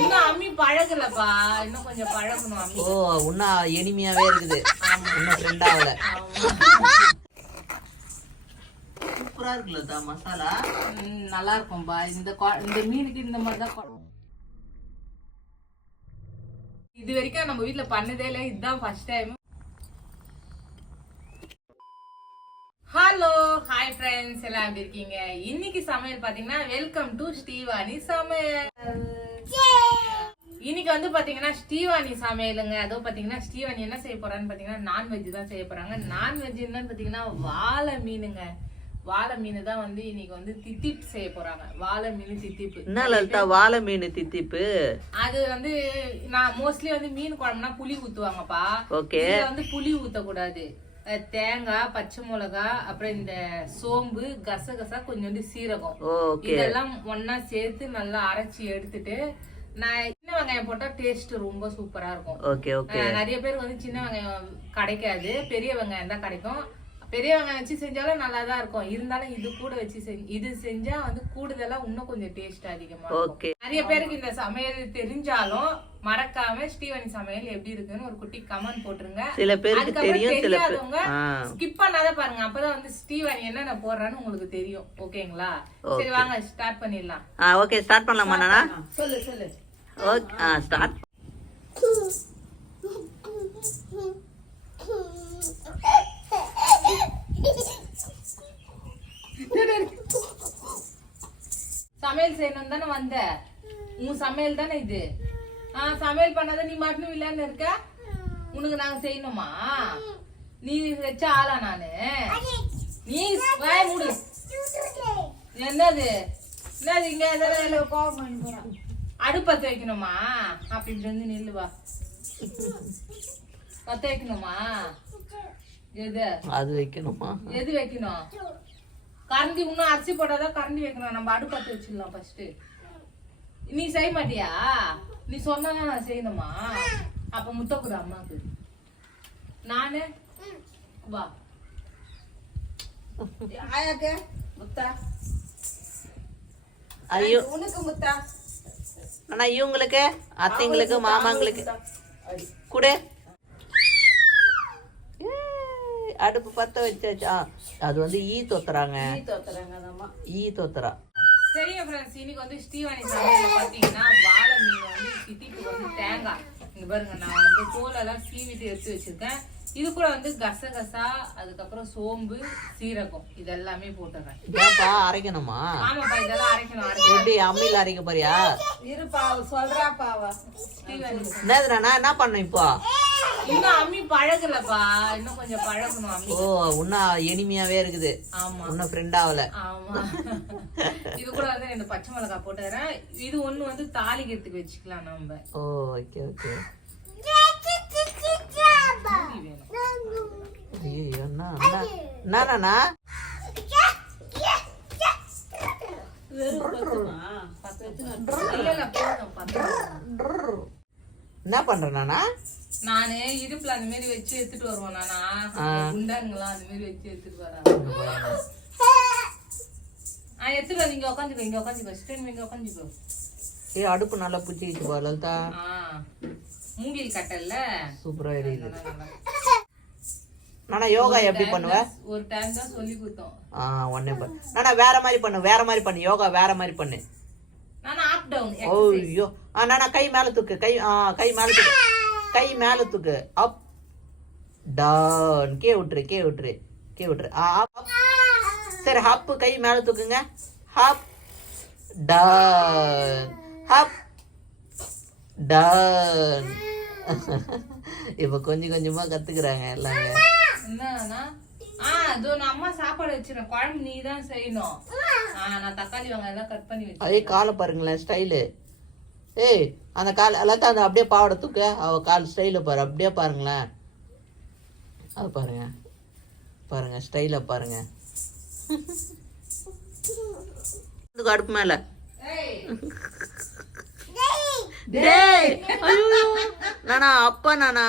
இன்னும் அம்மி பழகலப்பா. இன்னும் கொஞ்சம் பழகணும் அம்மி. ஓ இன்னும் இருக்குது. இன்னும் ஃப்ரெண்ட் ஆகல. சூப்பரா இருக்குல்ல தா மசாலா நல்லா இருக்கும்பா. இந்த இந்த மீனுக்கு இந்த மாதிரி தான் குழம்பு இது வரைக்கும் நம்ம வீட்ல பண்ணதே இல்லை. இதுதான் first time hello hi friends எல்லாம் எப்படி இருக்கீங்க? இன்னைக்கு சமையல் பாத்தீங்கன்னா வெல்கம் டு ஸ்ரீவாணி சமையல். இன்னைக்கு வந்து பாத்தீங்கன்னா ஸ்ரீவாணி சமையலுங்க. அதோ பாத்தீங்கன்னா ஸ்ரீவாணி என்ன செய்ய போறான்னு பாத்தீங்கன்னா நான்வெஜ் தான் செய்ய போறாங்க. நான்வெஜ் என்னன்னு பாத்தீங்கன்னா வாழை மீனுங்க. வாழை மீன் தான் வந்து இன்னைக்கு வந்து தித்திப்பு செய்ய போறாங்க. வாழை மீன் தித்திப்பு. என்ன லலிதா வாழை மீன் தித்திப்பு? அது வந்து நான் மோஸ்ட்லி வந்து மீன் குழம்புனா புளி ஊத்துவாங்கப்பா. ஓகே. வந்து புளி ஊத்தக்கூடாது. அஹ் தேங்காய் பச்சை மிளகா அப்புறம் இந்த சோம்பு கசகசா கொஞ்சோண்டு சீரகம். இதெல்லாம் ஒண்ணா சேர்த்து நல்லா அரைச்சி எடுத்துட்டு நான் சின்ன வெங்காயம் போட்டா டேஸ்ட் ரொம்ப சூப்பரா இருக்கும். ஓகே ஓகே நிறைய பேர் வந்து சின்ன வெங்காயம் கிடைக்காது. பெரிய வெங்காயம் தான் கிடைக்கும். பெரிய வெங்காயம் வச்சு செஞ்சாலும் நல்லா தான் இருக்கும். இருந்தாலும் இது கூட வச்சு செஞ்சு இது செஞ்சா வந்து கூடுதலா இன்னும் கொஞ்சம் டேஸ்ட் அதிகமா ஓகே நிறைய பேருக்கு இந்த சமையல் தெரிஞ்சாலும் மறக்காம ஸ்ரீவனி சமையல் எப்படி இருக்குன்னு ஒரு குட்டி கமெண்ட் போட்டுருங்க. சில பேருக்கு தெரியும் தெரியாதவங்க ஸ்கிப் பண்ணாத பாருங்க. அப்பதான் வந்து ஸ்ரீவாணி என்னென்ன போடுறான்னு உங்களுக்கு தெரியும். ஓகேங்களா சரி வாங்க ஸ்டார்ட் பண்ணிடலாம். ஓகே ஸ்டார்ட் பண்ணலாமா நானா? சொல்லு சொல்லு. ஓகே ஸ்டார்ட் சமையல் செய்யணும் தானே வந்த? உன் சமையல் தானே இது? ஆ சமையல் பண்ணாத நீ மட்டும் இல்லன்னு இருக்க? உனக்கு நாங்க செய்யணுமா? நீ வச்ச ஆளா நானு? நீ வாய் மூடு. என்னது? என்னது இங்க எதாவது கோபம் அடுப்பத்து வைக்கணுமா? அப்படி இப்படி வந்து நில்லு வா. பத்த வைக்கணுமா? எது? அது வைக்கணுமா? எது வைக்கணும்? கரண்டி இன்னும் அரிசி போட்டாதான் கரண்டி வைக்கணும். நம்ம அடுப்பத்து வச்சிடலாம் ஃபர்ஸ்ட் நீ செய்ய மாட்டியா? நீ சொன்னாதான் நான் செய்யணுமா? அப்ப முட்டை கொடு அம்மாக்கு நானு? வா. ஆயாக்கு முத்தா. ஐயோ. உனக்கு முத்தா. ஆனா இவங்களுக்கு அத்தைங்களுக்கு மாமாங்களுக்கு. குடு. ஏய், அடுப்பு பத்த வச்சாச்சு? அது வந்து ஈ தொத்துறாங்க. ஈ தொத்துறா. சரிங்க ஃப்ரெண்ட்ஸ் இன்னைக்கு வந்து ஸ்ரீவாணி சமையல்ல பாத்தீங்கன்னா வாழை மீன் வந்து திட்டிட்டு வந்து தேங்காய். இங்க பாருங்க நான் வந்து தோலெல்லாம் சீவிட்டு எடுத்து வச்சிருக்கேன். இது கூட வந்து கசகசா அதுக்கப்புறம் சோம்பு சீரகம் இது எல்லாமே போட்டுறேன் அரைக்கணுமா? ஆமாப்பா இதெல்லாம் அரைக்கணும் எப்படி அம்மியில் அரைக்க போறியா? இருப்பா சொல்றாப்பாவா ஸ்ரீவாணி என்னது நான் என்ன பண்ணேன் இப்போ? இன்னும் அம்மி பழகலப்பா. இன்னும் கொஞ்சம் பழகணும் அம்மி. ஓ இன்னும் இனிமையாவே இருக்குது. ஆமா. இன்னும் ஃப்ரெண்ட் ஆகல ஆமா. இது கூட வந்து ரெண்டு பச்சை மிளகாய் போட்டுறேன். இது ஒண்ணு வந்து தாளிக்கிறதுக்கு வச்சுக்கலாம் நம்ம. ஓ ஓகே ஓகே பூரி வேணும் ஐயோ என்ன என்ன என்னண்ணா பத்து என்ன பண்றேன் நானா? நானு இடுப்புல அந்த மாதிரி வச்சு எடுத்துட்டு வருவோம் நானா. குண்டாங்களா அந்த மாதிரி வச்சு எடுத்துட்டு வரேன் ஆ எடுத்துட்டு வந்து இங்க உட்காந்துக்கோ இங்க உட்காந்துக்கோ ஸ்டேன் இங்க உட்காந்துக்கோ ஏ அடுப்பு நல்லா பிடிச்சிக்கிச்சு போ லலிதா. மூங்கில் கட்டல்ல. சூப்பரா எரியுது. நானா யோகா எப்படி பண்ணுவ? ஒரு டைம் தான் சொல்லி கொடுத்தோம். ஆ ஒன்னே பண்ணு. நானா வேற மாதிரி பண்ணு வேற மாதிரி பண்ணு யோகா வேற மாதிரி பண்ணு. நானா அப் டவுன் ஐயோ. ஆ நானா கை மேல தூக்கு கை ஆ கை மேல தூக்கு. கை மேல தூக்கு. அப் டவுன் கே விட்டுரு கே விட்டுரு கே விட்டுரு. ஆ. சரி ஹப்பு கை மேல தூக்குங்க. ஹப் டவுன் ஹப் டவுன் இப்ப கொஞ்சம் கொஞ்சமா கத்துக்கிறாங்க எல்லாமே. என்னன்னா ஆ இதோ நான் அம்மா சாப்பாடு வச்சிருக்கேன். குழம்பு நீ தான் செய்யணும். ஆ நான் தக்காளி வெங்காயம் எல்லாம் கட் பண்ணி வச்சிருக்கேன். அதே காலை பாருங்களேன் ஸ்டைலு ஏய் அந்த கால் எல்லாத்தையும் அந்த அப்படியே பாவாடை தூக்க. அவ கால் ஸ்டைலை பாரு. அப்படியே பாருங்களேன். அது பாருங்க. பாருங்க ஸ்டைலை பாருங்க. அடுப்பு மேல. நானா அப்பா நானா?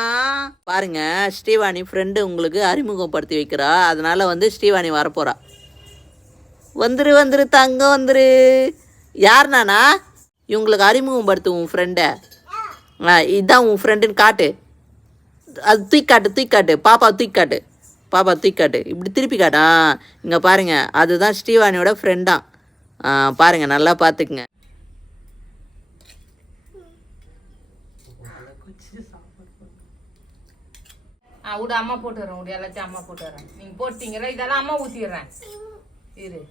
பாருங்க ஸ்ரீவாணி ஃப்ரெண்டு உங்களுக்கு அறிமுகப்படுத்தி வைக்கிறா. அதனால வந்து ஸ்ரீவாணி வரப்போறா. வந்துரு வந்துரு தங்க வந்துரு. யார் நானா? இவங்களுக்கு அறிமுகப்படுத்து உன் ஃப்ரெண்டை ஆ இதான் உன் ஃப்ரெண்டுன்னு காட்டு. அது தூக்கி காட்டு தூக்கி காட்டு பாப்பா தூக்கி காட்டு பாப்பா தூக்கி காட்டு இப்படி திருப்பி காட்டு. இங்கே பாருங்க அதுதான் ஸ்ரீவாணியோட ஃப்ரெண்டாம் ஆ. பாருங்க நல்லா பார்த்துக்குங்க ஆ விடு அம்மா போட்டு வரேன் விடு எல்லாத்தையும் அம்மா போட்டு வரேன் நீங்க போட்டீங்களா இதெல்லாம் அம்மா ஊத்திடுறேன். இரு.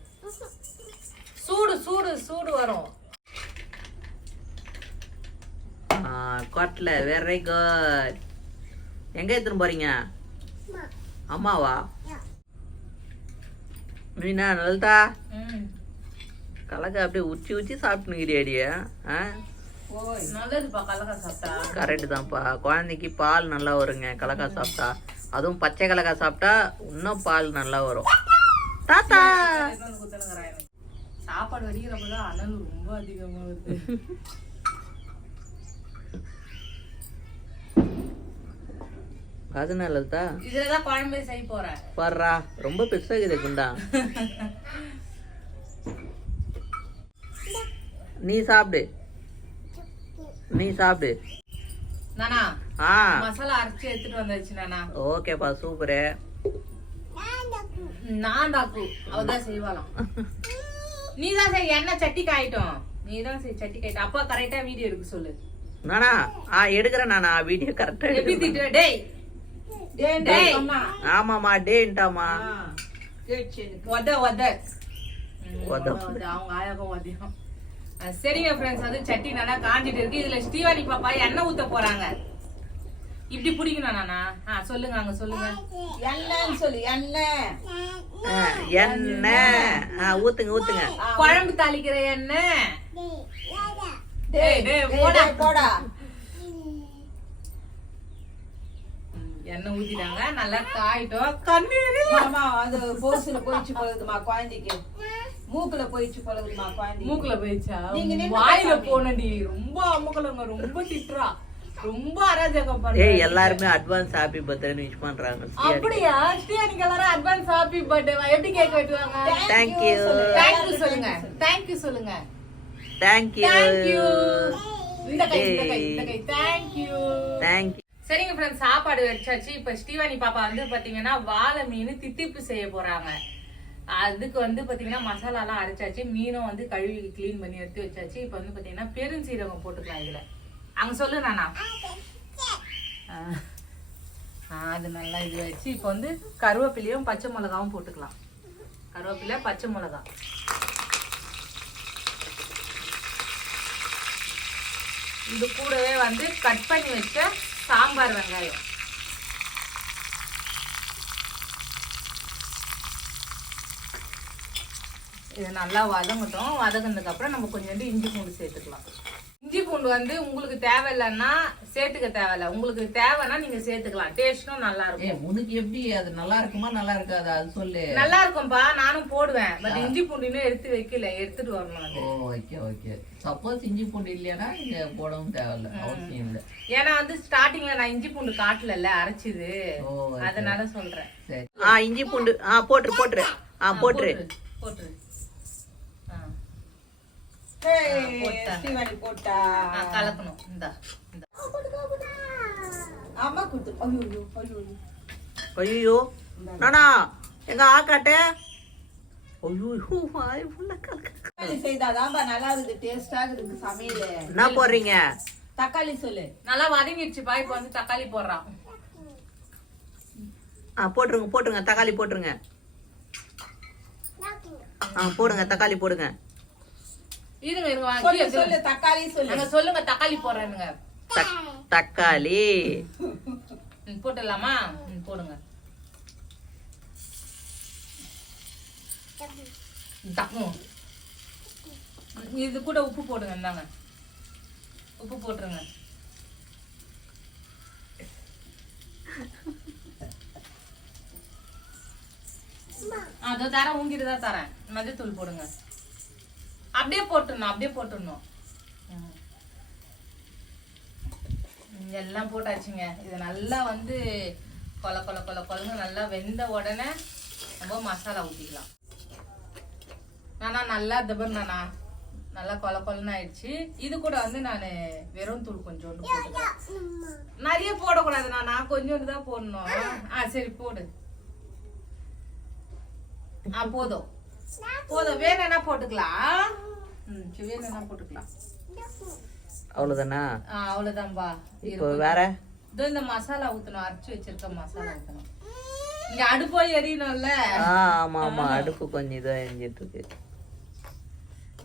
சூடு சூடு சூடு வரும். கொட்டில் வெரி குட் எங்கே எடுத்துன்னு போறீங்க? அம்மாவா? மீனா நல்லதா கலக்கா அப்படியே உச்சி உச்சி சாப்பிட்டுனுக்கிறியாடிய ஆ? நல்லதுப்பா கலக்கா சாப்பிட்டா கரெக்டு தான்ப்பா. குழந்தைக்கு பால் நல்லா வருங்க. கலக்கா சாப்பிட்டா. அதுவும் பச்சை கலக்கா சாப்பிட்டா இன்னும் பால் நல்லா வரும். தாத்தா. சாப்பாடு வடிக்கிறப்பதான் அனல் ரொம்ப அதிகமா வருது. அது நல்லதுதா? இதுலதான் குழம்பே செய்ய போறேன் பாடுறா ரொம்ப பெருசாகுது குண்டா. நீ சாப்பிடு. நீ சாப்பிடு. நானா? ஆ. மசாலா அரைச்சு எடுத்துட்டு வந்தாச்சு நானா? ஓகேப்பா சூப்பரு. நான் டாக்கு அவதான் செய்வாளாம். நீ தான் செய் எண்ணெய் சட்டி காயிட்டோம். நீ தான் செய் சட்டி காயிட்டும். அப்பா கரெக்டா வீடியோ எடுக்க சொல்லு. நானா? ஆ எடுக்கிறேன் நானா. வீடியோ கரெக்டாக எப்படி திட்டுவ? டேய். டேய் ஆமாம்மா டேன்ட்டாமா ஒத ஒத ஒத. ஒத, அவங்க ஆயாக்கும் ஒதையும் சரிங்க ஃப்ரெண்ட்ஸ் அது சட்டி நல்லா காஞ்சிட்டு இருக்கு. இதுல ஸ்ரீவாணி பாப்பா எண்ணெய் ஊத்த போறாங்க. இப்படி பிடிக்கணும் நானா? ஆ சொல்லுங்க அங்க சொல்லுங்க. எண்ணெய்ன்னு சொல்லு எண்ணெய். எண்ணெய். ஆ ஊத்துங்க ஊத்துங்க. குழம்பு தாளிக்கிற எண்ணெய். போடா. போடா. எண்ணெய் ஊத்திட்டாங்க நல்லா காயிட்டோம். கண்ணு அது போசுல போயிடுச்சு பழகுதுமா குழந்தைக்கு. மூக்குல போயிடுச்சு பழகுதுமா குழந்தைக்கு? மூக்குல போயிடுச்சா? வாயில. போனடி ரொம்ப அமுக்கலங்க ரொம்ப திட்டுறா. ரொம்ப அராஜகம் ஏய் பண்றா எல்லாருமே அட்வான்ஸ் ஹாப்பி பர்த்டேன்னு விஷ் பண்றாங்க. அப்படியா? ஸ்ரீயானிக்கு எல்லாரும் அட்வான்ஸ் ஹாப்பி பர்த்டே எப்படி கேக் வெட்டுவாங்க? Thank you. தேங்க்யூ சொல்லுங்க. தேங்க்யூ சொல்லுங்க. Thank you தேங்க்யூ இந்த கை இந்த கை இந்த கை. Thank you Thank you. சரிங்க ஃப்ரெண்ட்ஸ் சாப்பாடு வச்சாச்சு. இப்ப ஸ்ரீவாணி பாப்பா வந்து பாத்தீங்கன்னா வாழை மீன் தித்திப்பு செய்ய போறாங்க. அதுக்கு வந்து பார்த்தீங்கன்னா மசாலாலாம் அரைச்சாச்சு மீனும் வந்து கழுவி க்ளீன் பண்ணி எடுத்து வச்சாச்சு. இப்போ வந்து பார்த்தீங்கன்னா பெருஞ்சீரகம் போட்டுக்கலாம் இதில். அங்கே சொல்லு நானா. அது நல்லா இது வச்சு இப்போ வந்து கருவேப்பிலையும் பச்சை மிளகாவும் போட்டுக்கலாம். கருவேப்பிலை பச்சை மிளகா. இது கூடவே வந்து கட் பண்ணி வச்ச சாம்பார் வெங்காயம். இது நல்லா வதங்கட்டும். வதங்கினதுக்கு அப்புறம் நம்ம கொஞ்சோண்டு இஞ்சி பூண்டு சேர்த்துக்கலாம். இஞ்சி பூண்டு வந்து உங்களுக்கு தேவையில்லைன்னா சேர்த்துக்க தேவையில்ல. உங்களுக்கு தேவைன்னா நீங்க சேர்த்துக்கலாம். டேஸ்டும் நல்லா இருக்கும். உனக்கு எப்படி? அது நல்லா இருக்குமா? நல்லா இருக்காதா? அது சொல்லு. நல்லா இருக்கும்பா. நானும் போடுவேன். பட் இஞ்சி பூண்டு இன்னும் எடுத்து வைக்கல. எடுத்துட்டு வரணும் ஓ ஓகே ஓகே சப்போஸ் இஞ்சி பூண்டு இல்லையானா இங்க போடவும் தேவையில்ல. அவசியம் இல்லை. ஏன்னா வந்து ஸ்டார்டிங்ல நான் இஞ்சி பூண்டு காட்டல அரைச்சுது. ஓ அதனால சொல்றேன். சரி. ஆ இஞ்சி பூண்டு. ஆ போட்டுரு போட்டுரு. ஆ போட்டுரு போட்டுரு. ஸ்ரீவாணி போட்டா. கலக்கணும். இந்தா. அம்மா கொடுத்து. ஐயோ ஐயோ ஐயோ நானா எங்க ஆ காட்டு ஐயோ வாய் ஃபுல்லா கலக்க தக்காளி செய்தாதான்பா நல்லா இருக்குது. டேஸ்டா இருக்குது சமையல். என்ன போடுறீங்க? தக்காளி சொல்லு. நல்லா வதங்கிடுச்சுப்பா. இப்போ வந்து தக்காளி போடுறான். ஆ போட்டுருங்க போட்டுருங்க. தக்காளி போட்டுருங்க. ஆ போடுங்க தக்காளி போடுங்க. இருங்க இருங்க வாங்க. சொல்லு சொல்லு. தக்காளி சொல்லு. அங்க சொல்லுங்க தக்காளி போடுறேனுங்க. தக் தக்காளி. போட்டுடலாமா? போடுங்க. தக்கும் இது கூட உப்பு போடுங்க இந்தாங்க. உப்பு போட்டுருங்க. அதோ தரேன் உங்கிட்டு தான் தரேன். மஞ்சத்தூள் போடுங்க. அப்படியே போட்டுடணும் அப்படியே போட்டுடணும். எல்லாம் போட்டாச்சுங்க. இது நல்லா வந்து கொல கொல கொல கொலன்னு நல்லா வெந்த உடனே நம்ம மசாலா ஊற்றிக்கலாம் நானா நல்லா தபர் நல்லா கொல கொலன்னு ஆயிடுச்சு. இது கூட வந்து நான் வெறும் தூள் கொஞ்சோண்டு போட்டுக்கிறேன் நிறைய போடக்கூடாது நான். கொஞ்சோண்டு தான் போடணும். ஆ சரி போடு. ஆ போதும். போதும். வேணும்னா போட்டுக்கலாம். ம் வேணும்னா போட்டுக்கலாம். அவ்வளவுதானா? ஆ அவ்வளவுதான்பா. இப்போ வேற? இதோ இந்த மசாலா ஊத்தணும். அரைச்சு வச்சிருக்க மசாலா ஊத்தணும். இங்க அடுப்போ எரியணும்ல. ஆ ஆமா ஆமா. அடுப்பு கொஞ்சம் இதா எரிஞ்சிட்டு இருக்கு.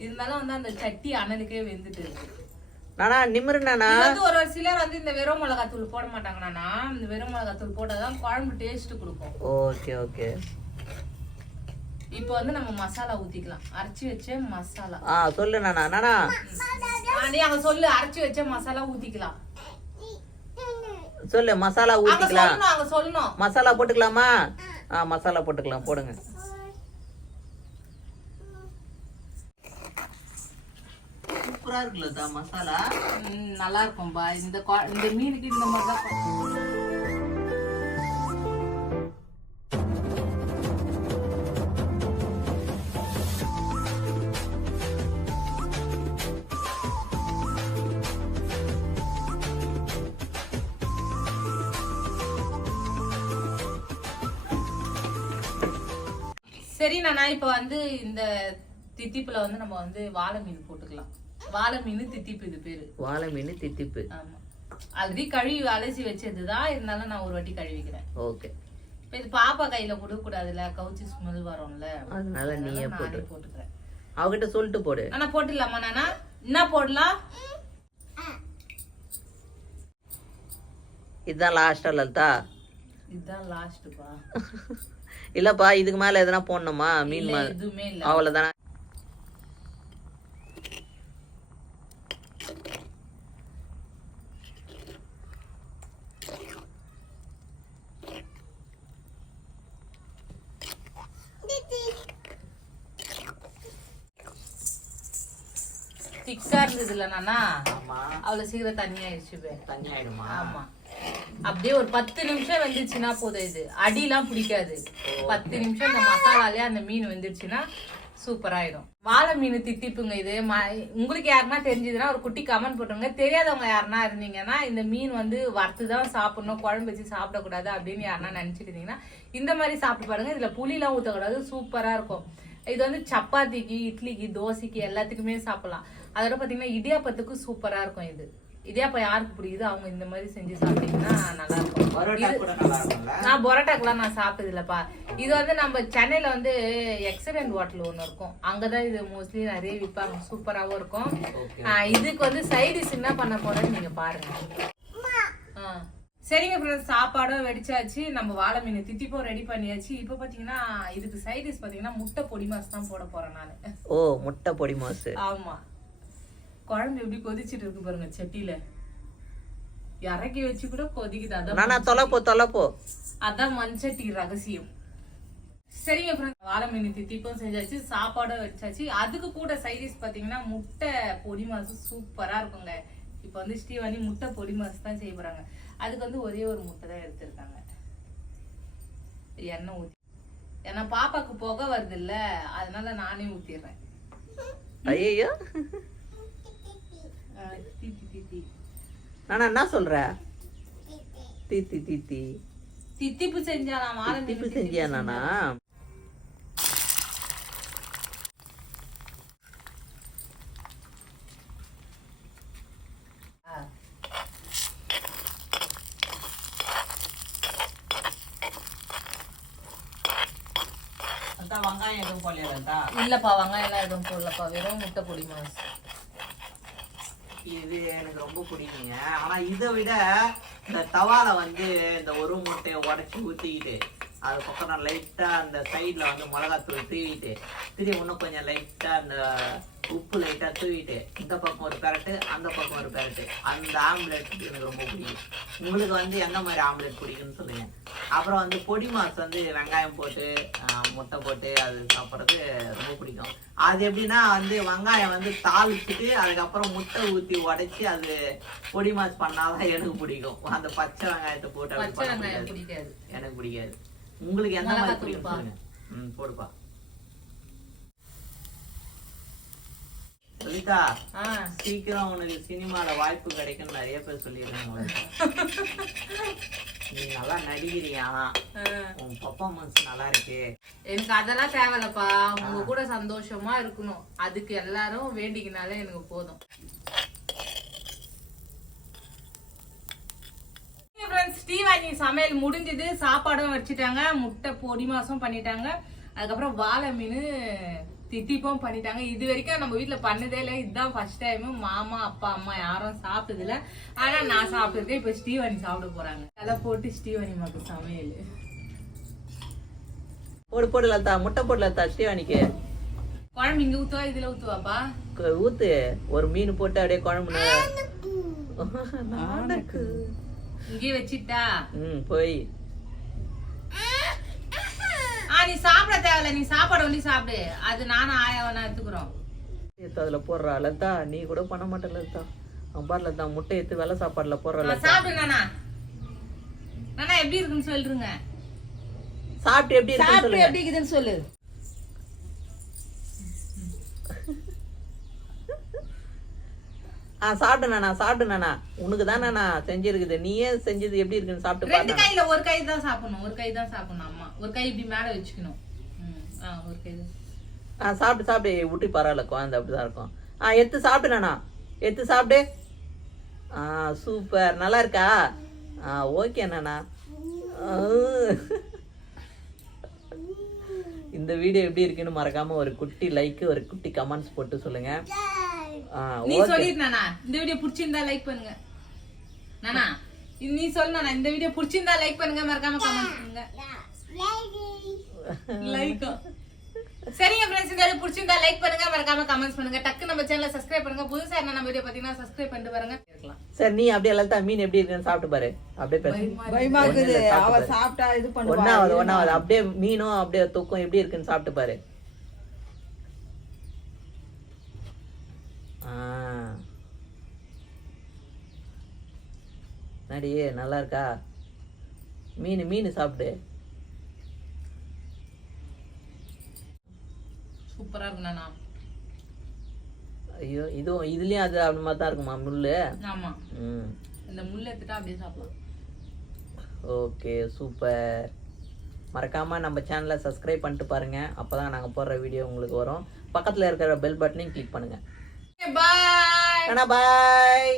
இருந்தாலும் வந்து அந்த சட்டி அனலுக்கே வெந்துட்டு இருக்கு. நானா ஒரு ஒரு சிலர் வந்து இந்த வெறும் மிளகாத்தூள் போட மாட்டாங்கண்ணா இந்த வெறும் மிளகாத்தூள் போட்டாதான் குழம்பு டேஸ்ட் கொடுக்கும். Okay okay. இப்போ வந்து நம்ம மசாலா ஊத்திக்கலாம். அரைச்சு வச்ச மசாலா. ஆ சொல்லு நானா. நானா? ஆ, நீ அங்க சொல்லு. அரைச்சு வச்ச மசாலா ஊத்திக்கலாம். சொல்லு மசாலா அங்க ஊத்திக்கலாம். சொல்லணும் அங்க சொல்லணும். மசாலா போட்டுக்கலாமா? ஆ மசாலா போட்டுக்கலாம். போடுங்க. சூப்பரா இருக்குல்ல மசாலா? ம், நல்லா இருக்கும்பா. இந்த இந்த மீனுக்கு இந்த மாதிரி தான் சரி நானா இப்ப வந்து இந்த தித்திப்புல வந்து நம்ம வந்து வாழை மீன் போட்டுக்கலாம். வாழை மீன் தித்திப்பு இது பேரு. வாழை மீன் தித்திப்பு. ஆமா. ஆல்ரெடி கழுவி அலசி வச்சதுதான் இருந்தாலும் நான் ஒரு வாட்டி கழுவிக்கிறேன் ஓகே. இப்ப இது பாப்பா கையில கொடுக்க கூடாதுல்ல கவுச்சி ஸ்மெல் வரும்ல? அதனால நீயே போட்டு. போட்டுக்கிறேன். அவகிட்ட சொல்லிட்டு போடு. ஆனா போட்டுடலாமா நானா? என்ன போடலாம்? இதுதான் லாஸ்டா லலிதா? இதுதான் லாஸ்ட்பா இல்லப்பா இதுக்கு மேல எதனா போடணுமா? மீன் அவ்வளவுதானா? திக்கா இருந்ததுல நானா? ஆமா. அவ்வளவு சீக்கிரம் தண்ணி ஆயிடுச்சு பே. தண்ணி ஆயிடுமா? ஆமா. அப்படியே ஒரு பத்து நிமிஷம் வெந்துச்சுன்னா போதும் இது. அடிலாம் பிடிக்காது. பத்து நிமிஷம் இந்த மசாலாலே அந்த மீன் வெந்துருச்சுன்னா சூப்பராயிடும். வாழை மீன் தித்திப்புங்க இது. ம- உங்களுக்கு யாருன்னா தெரிஞ்சதுன்னா ஒரு குட்டி கமெண்ட் போட்டுருங்க. தெரியாதவங்க யாருன்னா இருந்தீங்கன்னா இந்த மீன் வந்து வறுத்து தான் சாப்பிடணும் குழம்பு வச்சு சாப்பிடக்கூடாது அப்படின்னு யாருன்னா நினச்சிட்டு இருந்தீங்கன்னா இந்த மாதிரி சாப்பிட்டு பாருங்க. இதில் புளிலாம் ஊற்றக்கூடாது சூப்பராக இருக்கும். இது வந்து சப்பாத்திக்கு இட்லிக்கு தோசைக்கு எல்லாத்துக்குமே சாப்பிடலாம். அதோட பார்த்தீங்கன்னா இடியாப்பத்துக்கு சூப்பராக இருக்கும் இது. இடியாப்பம் யாருக்கு பிடிக்குதோ அவங்க இந்த மாதிரி செஞ்சு சாப்பிட்டீங்கன்னா நல்லா இருக்கும். நான் பொரோட்டாக்கெல்லாம் நான் சாப்பிட்டது இல்லப்பா. இது வந்து நம்ம சென்னையில வந்து எக்ஸலண்ட் ஹோட்டல் ஒன்று இருக்கும். அங்கதான் இது மோஸ்ட்லி நிறைய விற்பாங்க சூப்பராகவும் இருக்கும். இதுக்கு வந்து சைடிஸ் என்ன பண்ண போறேன்னு நீங்க பாருங்க. சரிங்க ஃப்ரெண்ட்ஸ் சாப்பாடும் வெடிச்சாச்சு. நம்ம வாழை மீன் தித்திப்போ ரெடி பண்ணியாச்சு. இப்போ பாத்தீங்கன்னா இதுக்கு சைடிஸ் பாத்தீங்கன்னா முட்டை பொடி மாஸ் தான் போட போறேன் நான். ஓ முட்டை பொடி மாசு. ஆமா. குழம்பு எப்படி கொதிச்சிட்டு இருக்கு பாருங்க சட்டியில. இறக்கி வச்சு கூட கொதிக்குது. அதான் தொலைப்போ தொலைப்போ. அதான் மண்சட்டி ரகசியம். சரிங்க ஃப்ரெண்ட் வாழை மீன் தித்திப்பும் செஞ்சாச்சு சாப்பாடும் வச்சாச்சு. அதுக்கு கூட சைடிஸ் பாத்தீங்கன்னா முட்டை பொடி மாசு சூப்பரா இருக்குங்க. இப்போ வந்து ஸ்ரீவாணி முட்டை பொடி மாசு தான் செய்ய போறாங்க. அதுக்கு வந்து ஒரே ஒரு முட்டை தான் எடுத்திருக்காங்க. எண்ணெய் ஊத்தி. ஏன்னா பாப்பாக்கு புகை வருது இல்ல அதனால நானே ஊத்திடுறேன். ஐயோ தீத்தி தீத்தி. நானா என்ன சொல்ற? தீத்தி தீத்தி. தித்திப்பு செஞ்சா நான் வாழை மீன் திப்பு தித்திப்பு செஞ்சியா நானா? இல்லப்பா வெங்காயம் எல்லாம் எதுவும் போடலப்பா. வெறும் முட்டை பொடி மாஸ். இது எனக்கு ரொம்ப பிடிக்குங்க. ஆனா இதை விட இந்த தவால வந்து இந்த ஒரு முட்டையை உடச்சி ஊத்திக்கிட்டு அது பக்கம் நான் லைட்டா அந்த சைடில் வந்து மிளகாத்தூள் தூவிட்டு திரும்பி இன்னும் கொஞ்சம் லைட்டா அந்த உப்பு லைட்டா தூவிட்டு இந்த பக்கம் ஒரு பெரட்டு அந்த பக்கம் ஒரு பெரட்டு. அந்த ஆம்லெட் எனக்கு ரொம்ப பிடிக்கும். உங்களுக்கு வந்து எந்த மாதிரி ஆம்லெட் பிடிக்கும்னு சொல்லுங்க. அப்புறம் வந்து பொடி மாஸ் வந்து வெங்காயம் போட்டு முட்டை போட்டு அது சாப்பிட்றது ரொம்ப பிடிக்கும். அது எப்படின்னா வந்து வெங்காயம் வந்து தாளிச்சுட்டு அதுக்கப்புறம் முட்டை ஊத்தி உடைச்சி அது பொடி மாஸ் பண்ணாதான் எனக்கு பிடிக்கும். அந்த பச்சை வெங்காயத்தை போட்டு எனக்கு பிடிக்காது. உங்களுக்கு எந்த மாதிரி பிடிக்கும். சொல்லுங்க. ம் போடுப்பா. லலிதா சீக்கிரம் உனக்கு சினிமால வாய்ப்பு கிடைக்கும் நிறைய பேர் சொல்லியிருக்காங்க. நீ நல்லா நடிக்கிறியா. உன் பர்ஃபார்மன்ஸ் நல்லா இருக்கு. எனக்கு அதெல்லாம் தேவையில்லப்பா. உங்க கூட சந்தோஷமா இருக்கணும். அதுக்கு எல்லாரும் வேண்டிக்கினாலே எனக்கு போதும். ஸ்ரீவாணி சமையல் முடிஞ்சது. சாப்பாடும் வச்சுட்டாங்க முட்டை பொடி மாசம் பண்ணிட்டாங்க. அதுக்கப்புறம் வாழை மீன் தித்திப்பும் பண்ணிட்டாங்க. இது வரைக்கும் நம்ம வீட்ல பண்ணதே இல்லை. இதுதான் ஃபர்ஸ்ட் டைம் மாமா அப்பா அம்மா யாரும் சாப்பிட்டது இல்ல ஆனா நான் சாப்பிட்டுருக்கேன். இப்ப ஸ்ரீவாணி சாப்பிட போறாங்க. அதெல்லாம் போட்டு ஸ்ரீவாணி மக்கள் சமையல். போடு போடு லதா. முட்டை போடு லதா ஸ்ரீவாணிக்கு. குழம்பு இங்க ஊத்துவா இதுல ஊத்துவாப்பா? ஊத்து. ஒரு மீன் போட்டு அப்படியே குழம்பு நாடக்கு. இங்கே வச்சிட்டா? ம் போய். நீ சாப்பிட தேவையில்ல நீ சாப்பாடு ஒண்டி சாப்பிடு. அது நானும் ஆயாவனா எடுத்துக்கிறோம். எடுத்து அதுல போடுறா லதா நீ கூட பண்ண மாட்டே லதா. அவன் பாரு லதா முட்டை எடுத்து வெள்ளை சாப்பாடுல போடுற சாப்பிடு நானா? நானா எப்படி இருக்குன்னு சொல்லிருங்க சாப்பிட்டு எப்படி சாப்பிட்டு எப்படி இருக்குதுன்னு சொல்லு. ஆ சாப்பிட்டு நானா சாப்பிட்டு நானா உனக்கு தான் நானா செஞ்சிருக்குது நீயே செஞ்சது எப்படி இருக்குன்னு சாப்பிட்டு ரெண்டு கையில ஒரு கை தான் சாப்பிடணும் ஒரு கை தான் சாப்பிடணும் அம்மா. ஒரு கை இப்படி மேல வச்சுக்கணும். ம், ஆ ஒரு கை ஆ சாப்பிட்டு சாப்பிட்டு விட்டு பரவாயில்ல குழந்தை அப்படிதான் இருக்கும். ஆ எடுத்து சாப்பிட்டு நானா எடுத்து சாப்பிடு. ஆ சூப்பர். நல்லா இருக்கா? ஆ ஓகே ஆ. இந்த வீடியோ எப்படி இருக்குன்னு மறக்காம ஒரு குட்டி லைக் ஒரு குட்டி கமெண்ட்ஸ் போட்டு சொல்லுங்க. ஆ, நீ நானா. இந்த வீடியோ பிடிச்சிருந்தா லைக் பண்ணுங்க. நானா நீ சொல்லு நானா. இந்த வீடியோ பிடிச்சிருந்தா லைக் பண்ணுங்க மறக்காம கமெண்ட் பண்ணுங்க. லைக் சரிங்க ஃப்ரெண்ட்ஸ் இந்த வீடியோ பிடிச்சிருந்தா லைக் பண்ணுங்க மறக்காம கமெண்ட்ஸ் பண்ணுங்க. டக்கு நம்ம சேனலை சப்ஸ்கிரைப் பண்ணுங்க. புதுசா என்ன நம்ம வீடியோ பாத்தீங்கன்னா சப்ஸ்கிரைப் பண்ணிட்டு பாருங்க. சரி நீ அப்படியே லலிதா மீன் எப்படி இருக்குன்னு சாப்பிட்டு பாரு. அப்படியே பயமா இருக்குது. அவ சாப்பிட்டு இது பண்ணுவா ஒன்னாவது ஒன்னாவது அப்படியே மீனும் அப்படியே தூக்கம் எப்படி இருக்குன்னு சாப்பிட்டு பாரு ஆ. என்னடி நல்லா இருக்கா மீன் மீன் சாப்பிடு. சூப்பரா இருக்கு நானா. ஐயோ இதுவும் இதுலயும் அது அப்படி மாதிரி தான் இருக்குமா முள்ளு? ஆமா. ம். இந்த முள்ள எடுத்துட்டா அப்படியே சாப்பிடலாம். Okay super. மறக்காம நம்ம சேனலை சப்ஸ்கிரைப் பண்ணிட்டு பாருங்க. அப்பதான் நாங்க போடுற வீடியோ உங்களுக்கு வரும். பக்கத்துல இருக்கிற பெல் பட்டனையும் கிளிக் பண்ணுங்க. பாய் பாய்